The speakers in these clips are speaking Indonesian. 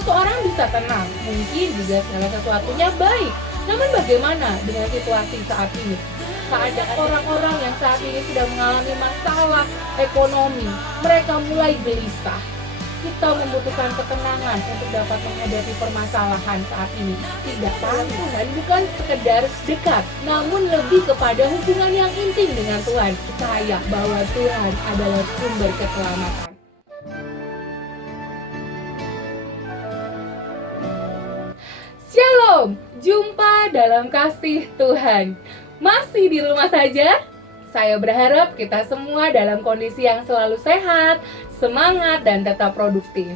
Seseorang bisa tenang, mungkin juga segala sesuatunya baik. Namun bagaimana dengan situasi saat ini? Keadaan orang-orang yang saat ini sedang mengalami masalah ekonomi, mereka mulai gelisah. Kita membutuhkan ketenangan untuk dapat menghadapi permasalahan saat ini. Tidak panik dan bukan sekedar dekat, namun lebih kepada hubungan yang intim dengan Tuhan. Percaya bahwa Tuhan adalah sumber keselamatan. Shalom, jumpa dalam kasih Tuhan. Masih di rumah saja? Saya berharap kita semua dalam kondisi yang selalu sehat, semangat, dan tetap produktif.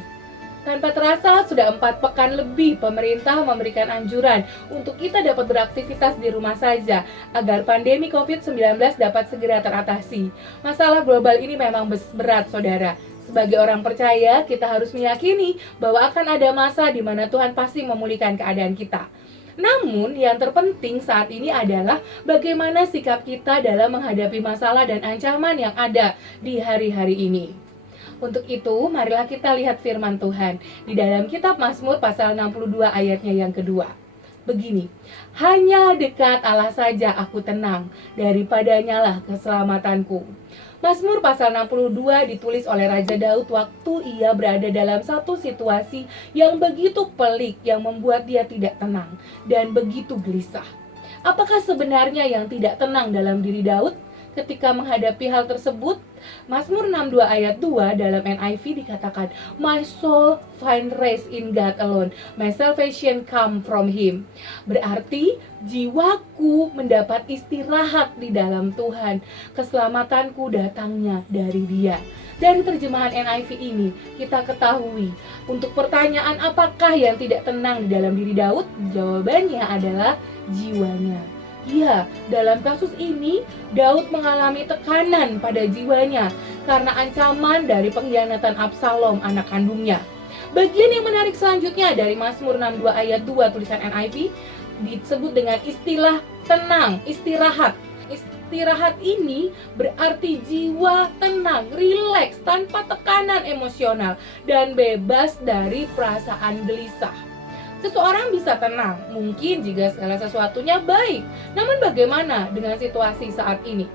Tanpa terasa, sudah 4 pekan lebih pemerintah memberikan anjuran untuk kita dapat beraktivitas di rumah saja agar pandemi COVID-19 dapat segera teratasi. Masalah global ini memang berat, saudara. Sebagai orang percaya, kita harus meyakini bahwa akan ada masa di mana Tuhan pasti memulihkan keadaan kita. Namun, yang terpenting saat ini adalah bagaimana sikap kita dalam menghadapi masalah dan ancaman yang ada di hari-hari ini. Untuk itu, marilah kita lihat firman Tuhan di dalam kitab Mazmur pasal 62 ayatnya yang kedua. Begini, hanya dekat Allah saja aku tenang, daripadanya lah keselamatanku. Mazmur pasal 62 ditulis oleh Raja Daud waktu ia berada dalam satu situasi yang begitu pelik yang membuat dia tidak tenang dan begitu gelisah. Apakah sebenarnya yang tidak tenang dalam diri Daud ketika menghadapi hal tersebut? Mazmur 62 ayat 2 dalam NIV dikatakan, "My soul find rest in God alone, my salvation come from Him." Berarti jiwaku mendapat istirahat di dalam Tuhan, keselamatanku datangnya dari Dia. Dari terjemahan NIV ini kita ketahui untuk pertanyaan apakah yang tidak tenang di dalam diri Daud, jawabannya adalah jiwanya. Ya, dalam kasus ini Daud mengalami tekanan pada jiwanya karena ancaman dari pengkhianatan Absalom anak kandungnya. Bagian yang menarik selanjutnya dari Mazmur 62 ayat 2 tulisan NIV disebut dengan istilah tenang, istirahat. Istirahat ini berarti jiwa tenang, rileks, tanpa tekanan emosional dan bebas dari perasaan gelisah. Seseorang bisa tenang, mungkin jika segala sesuatunya baik. Namun bagaimana dengan situasi saat ini?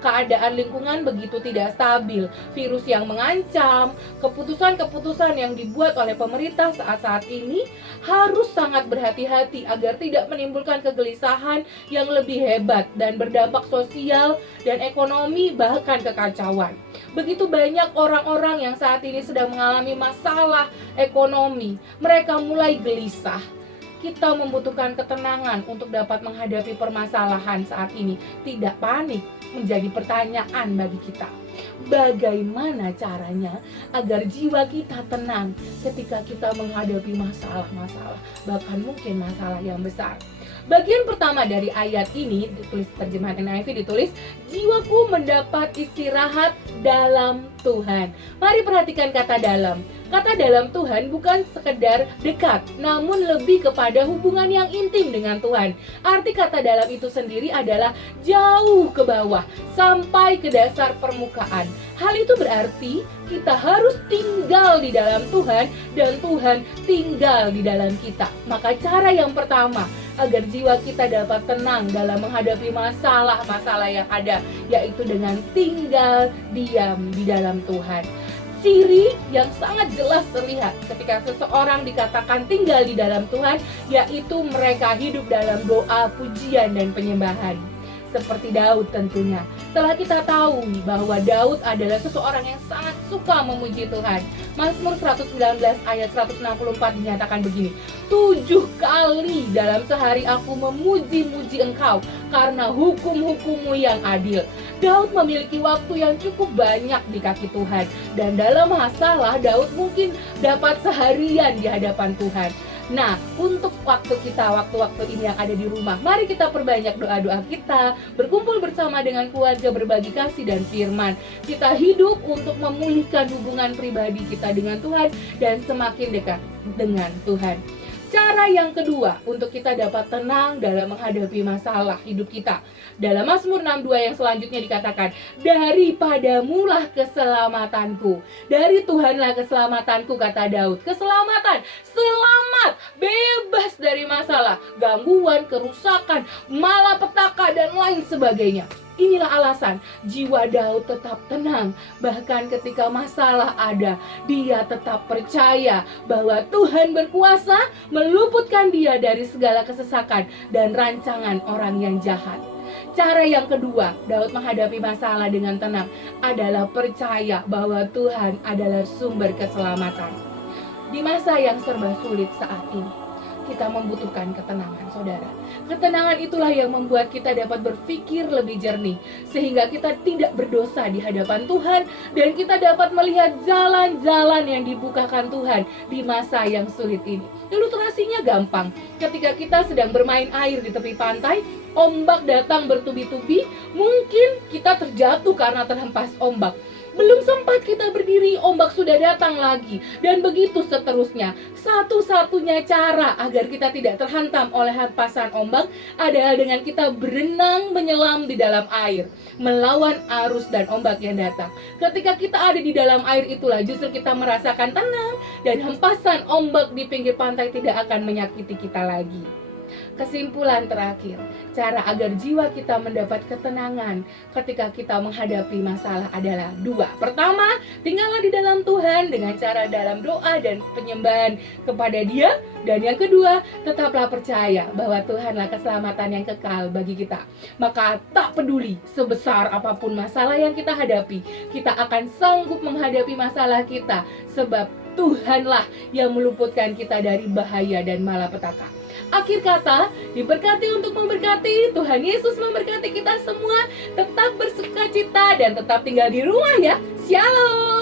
Keadaan lingkungan begitu tidak stabil, virus yang mengancam, keputusan-keputusan yang dibuat oleh pemerintah saat-saat ini harus sangat berhati-hati agar tidak menimbulkan kegelisahan yang lebih hebat dan berdampak sosial dan ekonomi bahkan kekacauan. Begitu banyak orang-orang yang saat ini sedang mengalami masalah ekonomi, mereka mulai gelisah. Kita membutuhkan ketenangan untuk dapat menghadapi permasalahan saat ini. Tidak panik menjadi pertanyaan bagi kita. Bagaimana caranya agar jiwa kita tenang ketika kita menghadapi masalah-masalah, bahkan mungkin masalah yang besar? Bagian pertama dari ayat ini ditulis terjemahan NIV ditulis, jiwaku mendapat istirahat dalam Tuhan. Mari perhatikan kata dalam. Kata dalam Tuhan bukan sekedar dekat, namun lebih kepada hubungan yang intim dengan Tuhan. Arti kata dalam itu sendiri adalah jauh ke bawah, sampai ke dasar permukaan. Hal itu berarti kita harus tinggal di dalam Tuhan dan Tuhan tinggal di dalam kita. Maka cara yang pertama agar jiwa kita dapat tenang dalam menghadapi masalah-masalah yang ada, yaitu dengan tinggal diam di dalam Tuhan. Ciri yang sangat jelas terlihat ketika seseorang dikatakan tinggal di dalam Tuhan, yaitu mereka hidup dalam doa, pujian, dan penyembahan. Seperti Daud tentunya. Telah kita tahu bahwa Daud adalah seseorang yang sangat suka memuji Tuhan. Mazmur 119 ayat 164 dinyatakan begini, 7 kali dalam sehari aku memuji-muji Engkau karena hukum-hukum-Mu yang adil. Daud memiliki waktu yang cukup banyak di kaki Tuhan. Dan dalam masalah Daud mungkin dapat seharian di hadapan Tuhan. Nah, untuk waktu ini yang ada di rumah, mari kita perbanyak doa-doa kita, berkumpul bersama dengan keluarga, berbagi kasih dan firman. Kita hidup untuk memulihkan hubungan pribadi kita dengan Tuhan dan semakin dekat dengan Tuhan. Cara yang kedua untuk kita dapat tenang dalam menghadapi masalah hidup kita. Dalam Mazmur 62 yang selanjutnya dikatakan, daripadamulah keselamatanku. Dari Tuhanlah keselamatanku, kata Daud. Keselamatan, selamat, bebas dari masalah, gangguan, kerusakan, malapetaka, dan lain sebagainya. Inilah alasan jiwa Daud tetap tenang. Bahkan ketika masalah ada, dia tetap percaya bahwa Tuhan berkuasa meluputkan dia dari segala kesesakan dan rancangan orang yang jahat. Cara yang kedua, Daud menghadapi masalah dengan tenang adalah percaya bahwa Tuhan adalah sumber keselamatan. Di masa yang serba sulit saat ini, kita membutuhkan ketenangan, saudara. Ketenangan itulah yang membuat kita dapat berpikir lebih jernih, sehingga kita tidak berdosa di hadapan Tuhan, dan kita dapat melihat jalan-jalan yang dibukakan Tuhan di masa yang sulit ini. Ilustrasinya gampang. Ketika kita sedang bermain air di tepi pantai, ombak datang bertubi-tubi, mungkin kita terjatuh karena terhempas ombak. Belum sempat kita berdiri, ombak sudah datang lagi, dan begitu seterusnya. Satu-satunya cara agar kita tidak terhantam oleh hempasan ombak adalah dengan kita berenang menyelam di dalam air, melawan arus dan ombak yang datang. Ketika kita ada di dalam air itulah justru kita merasakan tenang, dan hempasan ombak di pinggir pantai tidak akan menyakiti kita lagi. Kesimpulan terakhir, cara agar jiwa kita mendapat ketenangan ketika kita menghadapi masalah adalah dua. Pertama, tinggallah di dalam Tuhan dengan cara dalam doa dan penyembahan kepada Dia. Dan yang kedua, tetaplah percaya bahwa Tuhanlah keselamatan yang kekal bagi kita. Maka tak peduli sebesar apapun masalah yang kita hadapi, kita akan sanggup menghadapi masalah kita, sebab Tuhanlah yang meluputkan kita dari bahaya dan malapetaka. Akhir kata, diberkati untuk memberkati. Tuhan Yesus memberkati kita semua. Tetap bersukacita dan tetap tinggal di rumah ya. Shalom.